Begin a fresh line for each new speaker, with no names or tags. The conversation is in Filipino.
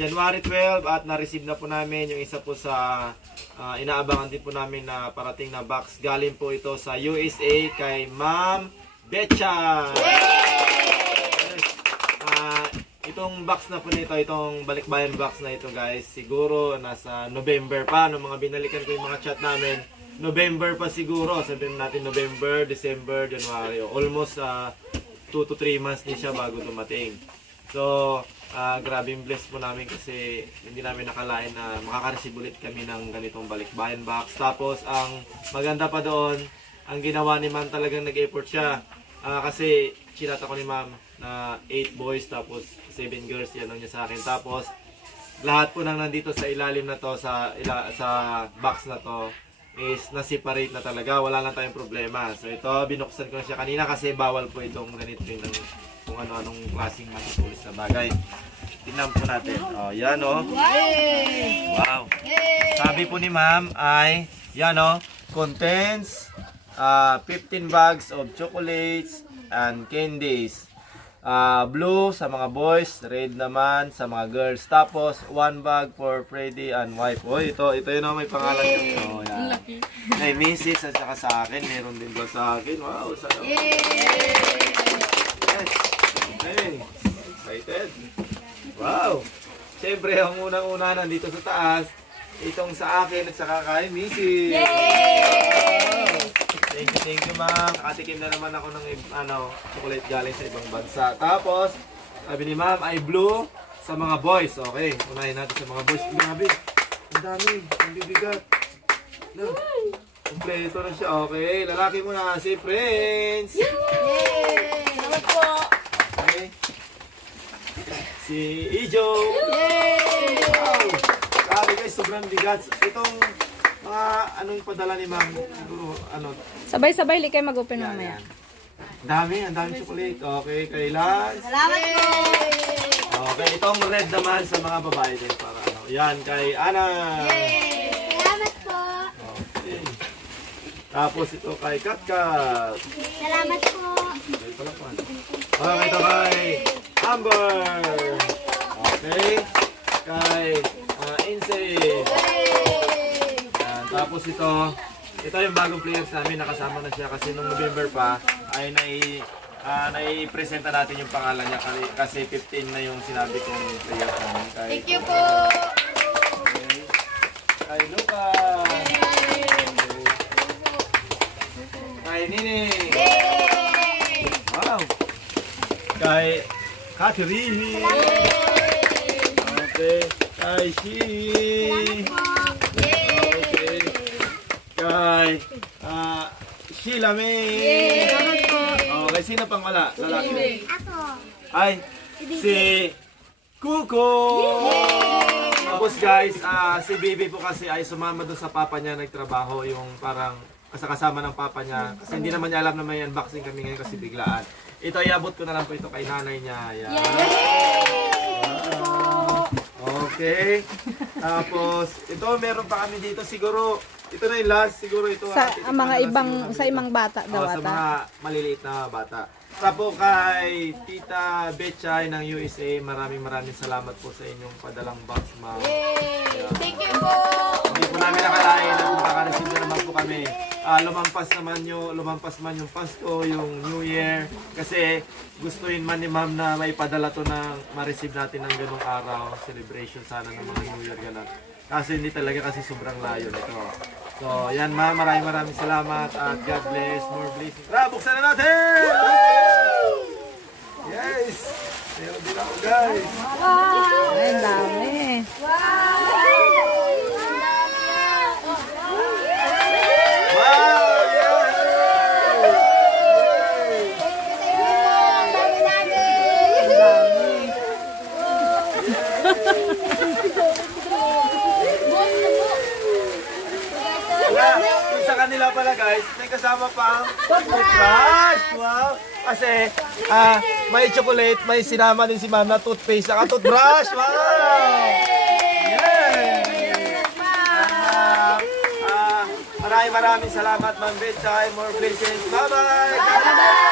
January 12 at na-receive na po namin yung isa po sa ah, inaabangan din po namin na parating na box. Galing po ito sa USA kay Ma'am Betcha. Yes. Ah, itong box na po nito, itong balikbayan box na ito guys, siguro nasa November pa, no mga binalikan ko yung mga chat namin. November pa siguro, sabihin natin November, December, January, almost 2 to 3 months din siya bago dumating. So, ah grabe yung bless po namin kasi hindi namin nakalain na makaka-receive ulit kami ng ganitong balikbayan box. Tapos, ang maganda pa doon, ang ginawa ni ma'am talagang nag-effort siya. Ah, kasi chinat ako ni ma'am na 8 boys tapos 7 girls yan niya sa akin. Tapos, lahat po nang nandito sa ilalim na to, sa, ila, sa box na to, is na-separate na talaga. Wala lang tayong problema. So ito, binuksan ko na siya kanina kasi bawal po itong ganito yung ng kung ano-anong klaseng matitulis na bagay. Tingnan po natin. Oh, yan oh. Wow. Sabi po ni ma'am ay, yan oh, contains ah, 15 bags of chocolates and candies. Ah, blue sa mga boys, red naman sa mga girls. Tapos, one bag for Freddy and wife. Oh, ito, ito yun oh, may pangalan ko. Oh, yan. May misis at saka sa akin. Meron din ba sa akin? Wow, sana. Yes. Okay. Excited. Wow. Siyempre, ang unang-una nandito sa taas, itong sa akin at saka kay Missy. Wow. Thank you, thank you, ma'am. Nakatikim na naman ako ng ano, chocolate galing sa ibang bansa. Tapos, sabi ni ma'am, ay blue sa mga boys. Okay, unahin natin sa mga boys. Grabe, ang dami, ang bibigat. No. Kompleto na siya. Okay, lalaki muna si Prince.
Salamat po.
Okay. Si Ijo. Wow. Grabe guys, sobrang bigat. Itong mga anong padala ni ma'am, siguro, ano,
Sabay-sabay li kayo mag-open
yan,
mamaya.
yan. Ang dami, ang dami chocolate. Okay, kay Lance.
Salamat po.
Okay, itong red naman sa mga babae din para ano. Yan, kay Ana.
Salamat po.
Okay. Tapos ito kay Katkat.
Salamat po.
Okay, pala po. ano. Okay, ito kay Amber. Okay. Kay uh, Inse. Yan. Tapos ito, ito yung bagong players namin, nakasama na siya kasi nung November pa ay nai ah, nai-presenta natin yung pangalan niya kasi- kasi 15 na yung sinabi kong players namin. Kay,
Thank you po.
Okay. Kay Luca. Okay. Kay Nini. Wow. Kay Catherine. Okay. Kay Shi. Okay. Kay ah Sheila May. Okay, sino pang wala? Lalaki.
Ako.
Ay, si Kuko. Tapos guys, ah, si Bibi po kasi ay sumama doon sa papa niya nagtrabaho yung parang kasakasama ng papa niya. Kasi hindi naman niya alam na may unboxing kami ngayon kasi biglaan. Ito, iabot ko na lang po ito kay nanay niya. Yan. Wow. Okay. Tapos, ito meron pa kami dito. Siguro, ito na yung last. Siguro ito.
Sa
ang
ang mga ibang sa ibang bata daw
Oh, sa
ata.
mga maliliit na bata. Tapo kay Tita Betchay ng USA, maraming maraming salamat po sa inyong padalang box, ma'am.
Thank you po.
Ah, lumampas naman yung, lumampas man yung Pasko, yung New Year. Kasi gustuin man ni ma'am na may padala to na ma-receive natin ng ganung araw. Celebration sana ng mga New Year ganun. Kasi hindi talaga kasi sobrang layo nito. So, yan ma'am, maraming maraming salamat at God bless, more blessings. Tara, buksan na natin! Yes! Meron din ako guys.
Ay, ang dami.
Wow! Yay!
Ang dami.
Wala, yung sa kanila pala guys, may kasama pang toothbrush. Wow! Kasi ah may chocolate, may sinama din si ma'am na toothpaste saka toothbrush. Wow! Yay! Ah, ah, maraming maraming salamat ma'am Betchay. More blessings. Bye-bye!